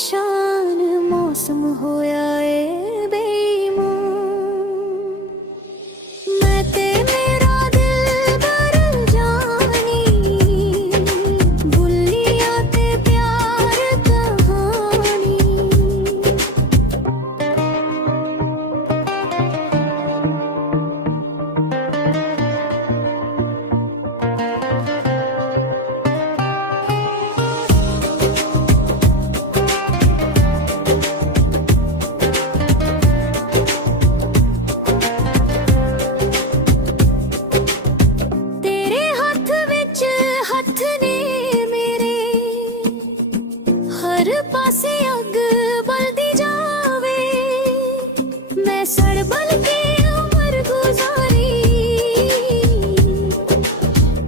परेशान मौसम होया ए बेईमान। मैं ते मेरा दिल बर जानी, बुल्लियां ते प्यार कहानी। तेरे हथ विच हथ ने मेरे, हर पासे अग बलदी जावे। मैं सड़ बल के उम्र गुजारी,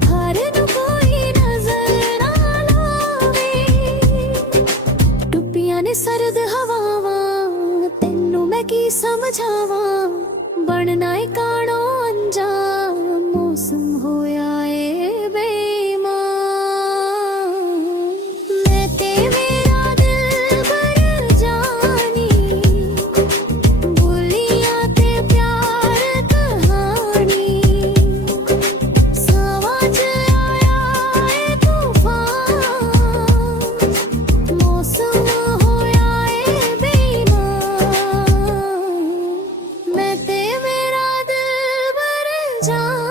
हर नू कोई नजर ना लावे। टुपियां ने सरद हवावां, तेनू मैं की समझावां। बनना ए काणो अंजाम, मौसम होया ए बेईमान। मैं ते मेरा दिल बर जानी, बोलियां ते प्यार कहानी। सावां च आया ए तूफान, मौसम होया ए बेईमान। मैं ते मेरा दिल बर जानी।